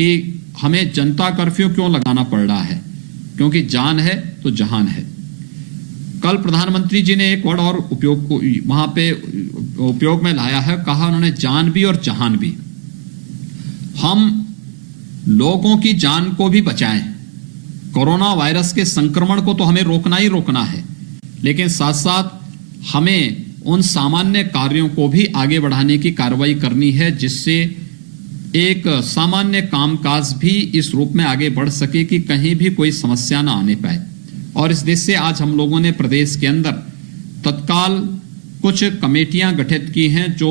कि हमें जनता कर्फ्यू क्यों लगाना पड़ रहा है, क्योंकि जान है तो जहान है। कल प्रधानमंत्री जी ने एक वर्ड और वहां पे उपयोग में लाया है, कहा उन्होंने जान भी और जहान भी। हम लोगों की जान को भी बचाएं। कोरोना वायरस के संक्रमण को तो हमें रोकना ही रोकना है, लेकिन साथ साथ हमें उन सामान्य कार्यों को भी आगे बढ़ाने की कार्रवाई करनी है, जिससे एक सामान्य कामकाज भी इस रूप में आगे बढ़ सके कि कहीं भी कोई समस्या ना आने पाए। और इस देश से आज हम लोगों ने प्रदेश के अंदर तत्काल कुछ कमेटियां गठित की हैं, जो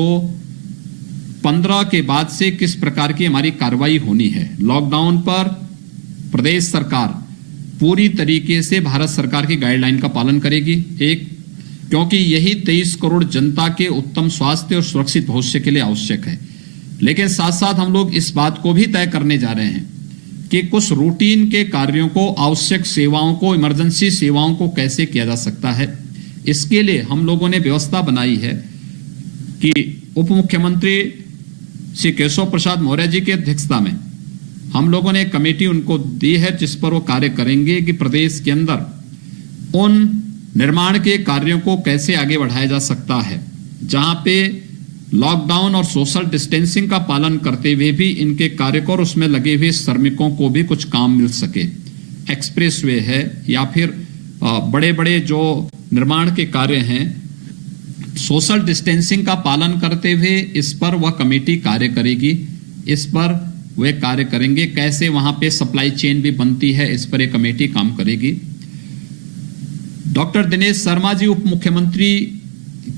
15 के बाद से किस प्रकार की हमारी कार्रवाई होनी है। लॉकडाउन पर प्रदेश सरकार पूरी तरीके से भारत सरकार की गाइडलाइन का पालन करेगी, एक क्योंकि यही 23 करोड़ जनता के उत्तम स्वास्थ्य और सुरक्षित भविष्य के लिए आवश्यक है। लेकिन साथ साथ हम लोग इस बात को भी तय करने जा रहे हैं कि कुछ रूटीन के कार्यों को, आवश्यक सेवाओं को, इमरजेंसी सेवाओं को कैसे किया जा सकता है। इसके लिए हम लोगों ने व्यवस्था बनाई है कि उप मुख्यमंत्री श्री केशव प्रसाद मौर्य जी की अध्यक्षता में हम लोगों ने एक कमेटी उनको दी है, जिस पर वो कार्य करेंगे कि प्रदेश के अंदर उन निर्माण के कार्यों को कैसे आगे बढ़ाया जा सकता है, जहां पे लॉकडाउन और सोशल डिस्टेंसिंग का पालन करते हुए भी इनके कार्य को और उसमें लगे हुए श्रमिकों को भी कुछ काम मिल सके। एक्सप्रेसवे है या फिर बड़े बड़े जो निर्माण के कार्य हैं, सोशल डिस्टेंसिंग का पालन करते हुए इस पर वह कमेटी कार्य करेगी। इस पर वे कार्य करेंगे, कैसे वहां पे सप्लाई चेन भी बनती है, इस पर एक कमेटी काम करेगी। डॉक्टर दिनेश शर्मा जी उप मुख्यमंत्री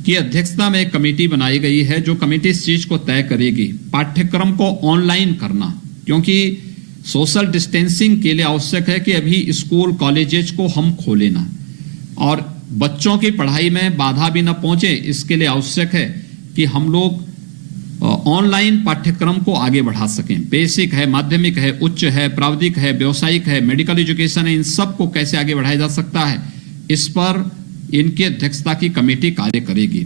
की अध्यक्षता में एक कमेटी बनाई गई है, जो कमेटी इस चीज को तय करेगी पाठ्यक्रम को ऑनलाइन करना, क्योंकि सोशल डिस्टेंसिंग के लिए आवश्यक है कि अभी स्कूल कॉलेजेस को हम खोले ना और बच्चों की पढ़ाई में बाधा भी न पहुंचे। इसके लिए आवश्यक है कि हम लोग ऑनलाइन पाठ्यक्रम को आगे बढ़ा सकें। बेसिक है, माध्यमिक है, उच्च है, प्राविधिक है, व्यावसायिक है, मेडिकल एजुकेशन है, इन सब को कैसे आगे बढ़ाया जा सकता है, इस पर इनकी अध्यक्षता की कमेटी कार्य करेगी।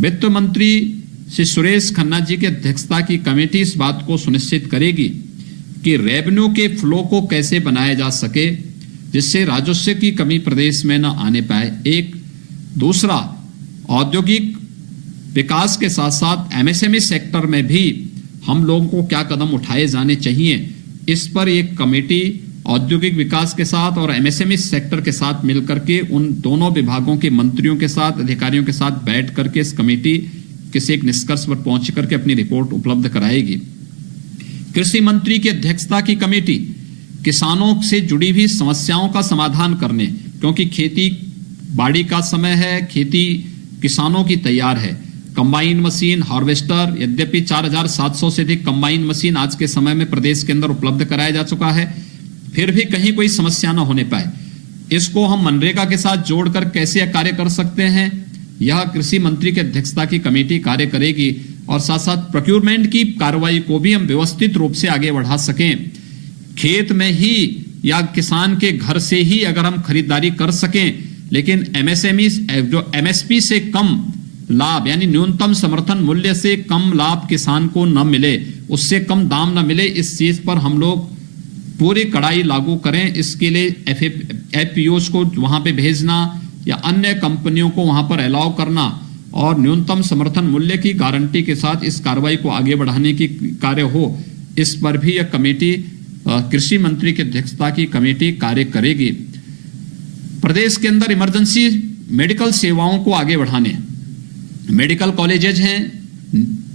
वित्त मंत्री श्री सुरेश खन्ना जी की अध्यक्षता की कमेटी इस बात को सुनिश्चित करेगी कि रेवेन्यू के फ्लो को कैसे बनाया जा सके, जिससे राजस्व की कमी प्रदेश में न आने पाए। एक दूसरा, औद्योगिक विकास के साथ साथ एमएसएमई सेक्टर में भी हम लोगों को क्या कदम उठाए जाने चाहिए, इस पर एक कमेटी औद्योगिक विकास के साथ और एमएसएमई सेक्टर के साथ मिलकर के उन दोनों विभागों के मंत्रियों के साथ, अधिकारियों के साथ बैठ करके इस कमेटी किसी एक निष्कर्ष पर पहुंच करके अपनी रिपोर्ट उपलब्ध कराएगी। कृषि मंत्री की अध्यक्षता की कमेटी किसानों से जुड़ी हुई समस्याओं का समाधान करने, क्योंकि खेती बाड़ी का समय है, खेती किसानों की तैयार है। कंबाइन मशीन, हार्वेस्टर, यद्यपि 4700 से अधिक कंबाइन मशीन आज के समय में प्रदेश के अंदर उपलब्ध कराया जा चुका है, फिर भी कहीं कोई समस्या न होने पाए। इसको हम मनरेगा के साथ जोड़कर कैसे कार्य कर सकते हैं, यह कृषि मंत्री की अध्यक्षता की कमेटी कार्य करेगी। और साथ साथ प्रोक्योरमेंट की कार्रवाई को भी हम व्यवस्थित रूप से आगे बढ़ा सकें। खेत में ही या किसान के घर से ही अगर हम खरीदारी कर सकें, लेकिन एमएसएमई जो एमएसपी से कम लाभ यानी न्यूनतम समर्थन मूल्य से कम लाभ किसान को न मिले, उससे कम दाम न मिले, इस चीज पर हम लोग पूरी कड़ाई लागू करें। इसके लिए एफपीओज को वहां पे भेजना या अन्य कंपनियों को वहां पर अलाउ करना और न्यूनतम समर्थन मूल्य की गारंटी के साथ इस कार्रवाई को आगे बढ़ाने की कार्य हो, इस पर भी यह कमेटी कृषि मंत्री की अध्यक्षता की कमेटी कार्य करेगी। प्रदेश के अंदर इमरजेंसी मेडिकल सेवाओं को आगे बढ़ाने, मेडिकल कॉलेजेज हैं,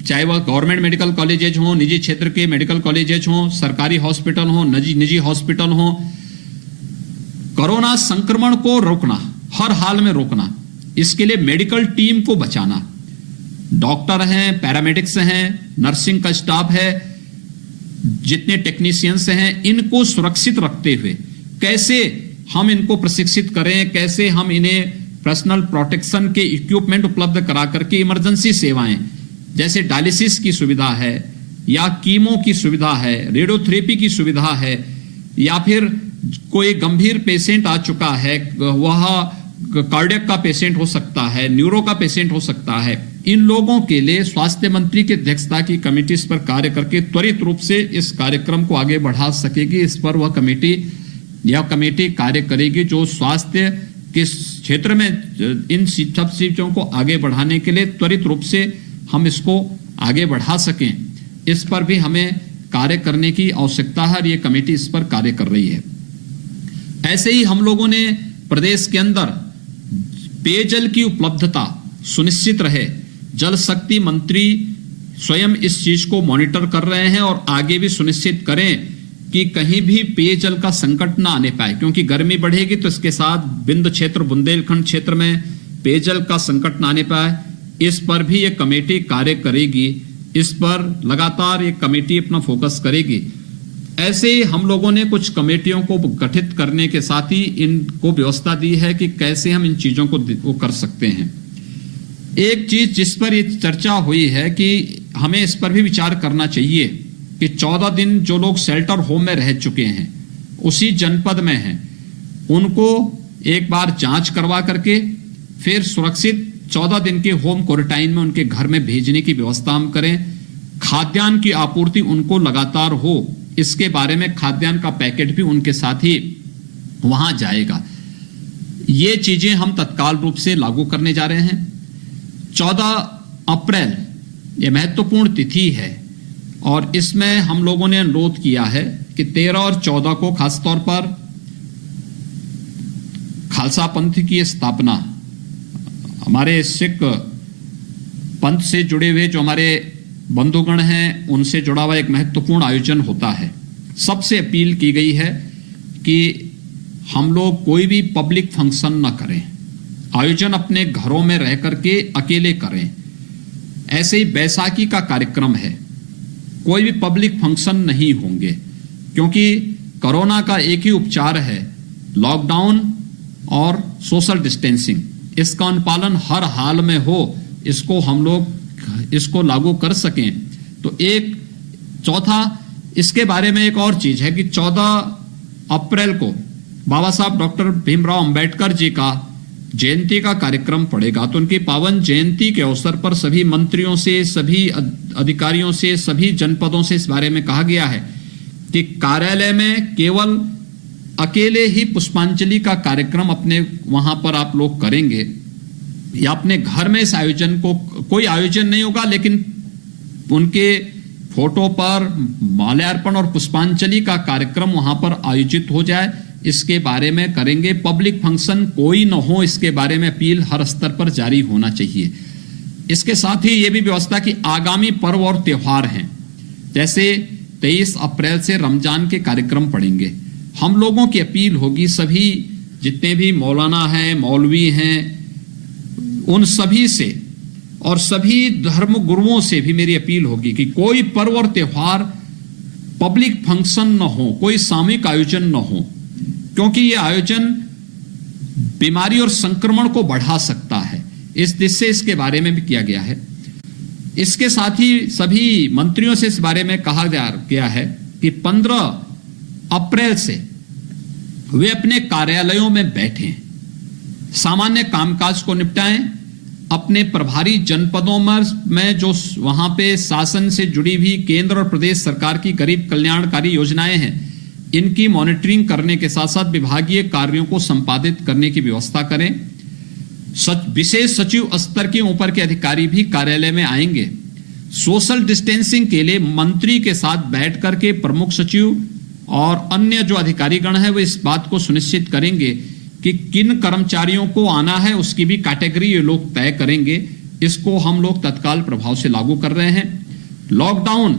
चाहे वह गवर्नमेंट मेडिकल कॉलेजेज हों, निजी क्षेत्र के मेडिकल कॉलेजेज हों, सरकारी हॉस्पिटल हों, निजी हॉस्पिटल हों, कोरोना संक्रमण को रोकना, हर हाल में रोकना, इसके लिए मेडिकल टीम को बचाना, डॉक्टर हैं, पैरामेडिक्स हैं, नर्सिंग का स्टाफ है, जितने टेक्नीशियंस हैं, इनको सुरक्षित रखते हुए कैसे हम इनको प्रशिक्षित करें, कैसे हम इन्हें पर्सनल प्रोटेक्शन के इक्विपमेंट उपलब्ध करा करके इमरजेंसी सेवाएं जैसे डायलिसिस की सुविधा है या कीमो की सुविधा है, रेडियोथेरेपी की सुविधा है, या फिर कोई गंभीर पेशेंट आ चुका है, वह कार्डियक का पेशेंट हो सकता है, न्यूरो का पेशेंट हो सकता है, इन लोगों के लिए स्वास्थ्य मंत्री की अध्यक्षता की कमेटी इस पर कार्य करके त्वरित रूप से इस कार्यक्रम को आगे बढ़ा सकेगी। इस पर वह कमेटी कार्य करेगी जो स्वास्थ्य के क्षेत्र में इन सब चीजों को आगे बढ़ाने के लिए त्वरित रूप से हम इसको आगे बढ़ा सकें, इस पर भी हमें कार्य करने की आवश्यकता है और ये कमेटी इस पर कार्य कर रही है। ऐसे ही हम लोगों ने प्रदेश के अंदर पेयजल की उपलब्धता सुनिश्चित रहे, जल शक्ति मंत्री स्वयं इस चीज को मॉनिटर कर रहे हैं और आगे भी सुनिश्चित करें कि कहीं भी पेयजल का संकट ना आने पाए, क्योंकि गर्मी बढ़ेगी तो इसके साथ बिंद क्षेत्र, बुंदेलखंड क्षेत्र में पेयजल का संकट ना आने पाए, इस पर भी ये कमेटी कार्य करेगी। इस पर लगातार ये कमेटी अपना फोकस करेगी। ऐसे हम लोगों ने कुछ कमेटियों को गठित करने के साथ ही इनको व्यवस्था दी है कि कैसे हम इन चीजों को कर सकते हैं। एक चीज जिस पर ये चर्चा हुई है कि हमें इस पर भी विचार करना चाहिए कि 14 दिन जो लोग शेल्टर होम में रह चुके हैं, उसी जनपद में हैं, उनको एक बार जांच करवा करके फिर सुरक्षित 14 दिन के होम क्वारंटाइन में उनके घर में भेजने की व्यवस्था हम करें। खाद्यान्न की आपूर्ति उनको लगातार हो, इसके बारे में खाद्यान्न का पैकेट भी उनके साथ ही वहां जाएगा। ये चीजें हम तत्काल रूप से लागू करने जा रहे हैं। 14 अप्रैल ये महत्वपूर्ण तिथि है और इसमें हम लोगों ने अनुरोध किया है कि 13 और 14 को खासतौर पर खालसा पंथ की स्थापना, हमारे सिख पंथ से जुड़े हुए जो हमारे बंधुगण हैं, उनसे जुड़ा हुआ एक महत्वपूर्ण आयोजन होता है। सबसे अपील की गई है कि हम लोग कोई भी पब्लिक फंक्शन न करें, आयोजन अपने घरों में रह करके अकेले करें। ऐसे ही बैसाखी का कार्यक्रम है, कोई भी पब्लिक फंक्शन नहीं होंगे, क्योंकि कोरोना का एक ही उपचार है, लॉकडाउन और सोशल डिस्टेंसिंग। इसका अनुपालन हर हाल में हो, इसको हम लोग इसको लागू कर सकें। तो एक चौथा, इसके बारे में एक और चीज है कि 14 अप्रैल को बाबा साहब डॉक्टर भीमराव अंबेडकर जी का जयंती का कार्यक्रम पड़ेगा। तो उनकी पावन जयंती के अवसर पर सभी मंत्रियों से, सभी अधिकारियों से, सभी जनपदों से इस बारे में कहा गया है कि कार्यालय में केवल अकेले ही पुष्पांजलि का कार्यक्रम अपने वहां पर आप लोग करेंगे, या अपने घर में इस आयोजन को, कोई आयोजन नहीं होगा, लेकिन उनके फोटो पर माल्यार्पण और पुष्पांजलि का कार्यक्रम वहां पर आयोजित हो जाए, इसके बारे में करेंगे। पब्लिक फंक्शन कोई न हो, इसके बारे में अपील हर स्तर पर जारी होना चाहिए। इसके साथ ही ये भी व्यवस्था कि आगामी पर्व और त्योहार हैं, जैसे 23 अप्रैल से रमजान के कार्यक्रम पड़ेंगे। हम लोगों की अपील होगी, सभी जितने भी मौलाना हैं, मौलवी हैं, उन सभी से और सभी धर्म गुरुओं से भी मेरी अपील होगी कि कोई पर्व और त्योहार पब्लिक फंक्शन न हो, कोई सामूहिक आयोजन न हो, क्योंकि यह आयोजन बीमारी और संक्रमण को बढ़ा सकता है। इस दृष्टि से इसके बारे में भी किया गया है। इसके साथ ही सभी मंत्रियों से इस बारे में कहा गया है कि 15 अप्रैल से वे अपने कार्यालयों में बैठें, सामान्य कामकाज को निपटाएं, अपने प्रभारी जनपदों में जो वहां पे शासन से जुड़ी हुई केंद्र और प्रदेश सरकार की गरीब कल्याणकारी योजनाएं हैं, इनकी मॉनिटरिंग करने के साथ साथ विभागीय कार्यों को संपादित करने की व्यवस्था करें। विशेष सचिव स्तर के ऊपर के अधिकारी भी कार्यालय में आएंगे। सोशल डिस्टेंसिंग के लिए मंत्री के साथ बैठ करके प्रमुख सचिव और अन्य जो अधिकारीगण हैं वो इस बात को सुनिश्चित करेंगे कि किन कर्मचारियों को आना है, उसकी भी कैटेगरी ये लोग तय करेंगे। इसको हम लोग तत्काल प्रभाव से लागू कर रहे हैं। लॉकडाउन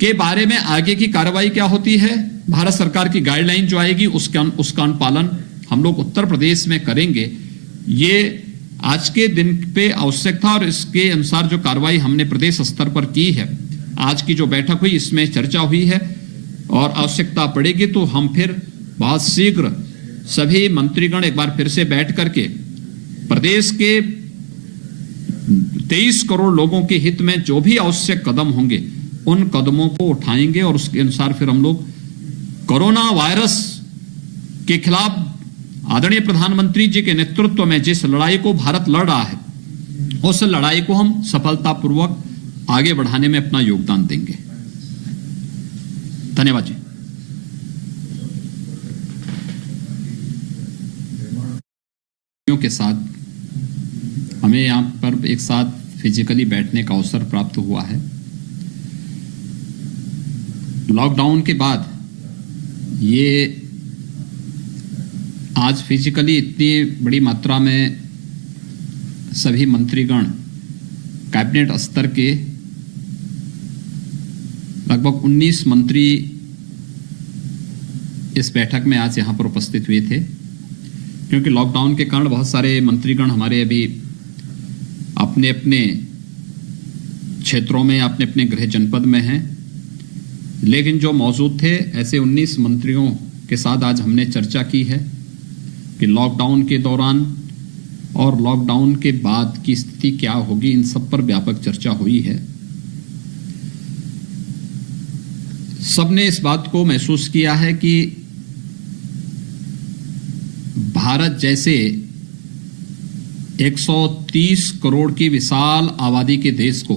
के बारे में आगे की कार्रवाई क्या होती है, भारत सरकार की गाइडलाइन जो आएगी उसका अनुपालन हम लोग उत्तर प्रदेश में करेंगे। ये आज के दिन पे आवश्यक था और इसके अनुसार जो कार्रवाई हमने प्रदेश स्तर पर की है, आज की जो बैठक हुई इसमें चर्चा हुई है और आवश्यकता पड़ेगी तो हम फिर बहुत शीघ्र सभी मंत्रीगण एक बार फिर से बैठ करके प्रदेश के 23 करोड़ लोगों के हित में जो भी आवश्यक कदम होंगे उन कदमों को उठाएंगे और उसके अनुसार फिर हम लोग कोरोना वायरस के खिलाफ आदरणीय प्रधानमंत्री जी के नेतृत्व में जिस लड़ाई को भारत लड़ रहा है, उस लड़ाई को हम सफलतापूर्वक आगे बढ़ाने में अपना योगदान देंगे। धन्यवाद जी। के साथ हमें यहां पर एक साथ फिजिकली बैठने का अवसर प्राप्त हुआ है। लॉकडाउन के बाद ये आज फिजिकली इतनी बड़ी मात्रा में सभी मंत्रीगण कैबिनेट स्तर के लगभग 19 मंत्री इस बैठक में आज यहां पर उपस्थित हुए थे, क्योंकि लॉकडाउन के कारण बहुत सारे मंत्रीगण हमारे अभी अपने अपने क्षेत्रों में, अपने अपने गृह जनपद में हैं, लेकिन जो मौजूद थे ऐसे 19 मंत्रियों के साथ आज हमने चर्चा की है कि लॉकडाउन के दौरान और लॉकडाउन के बाद की स्थिति क्या होगी, इन सब पर व्यापक चर्चा हुई है। सबने इस बात को महसूस किया है कि भारत जैसे 130 करोड़ की विशाल आबादी के देश को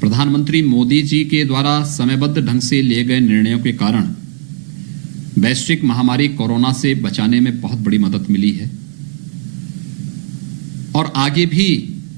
प्रधानमंत्री मोदी जी के द्वारा समयबद्ध ढंग से लिए गए निर्णयों के कारण वैश्विक महामारी कोरोना से बचाने में बहुत बड़ी मदद मिली है और आगे भी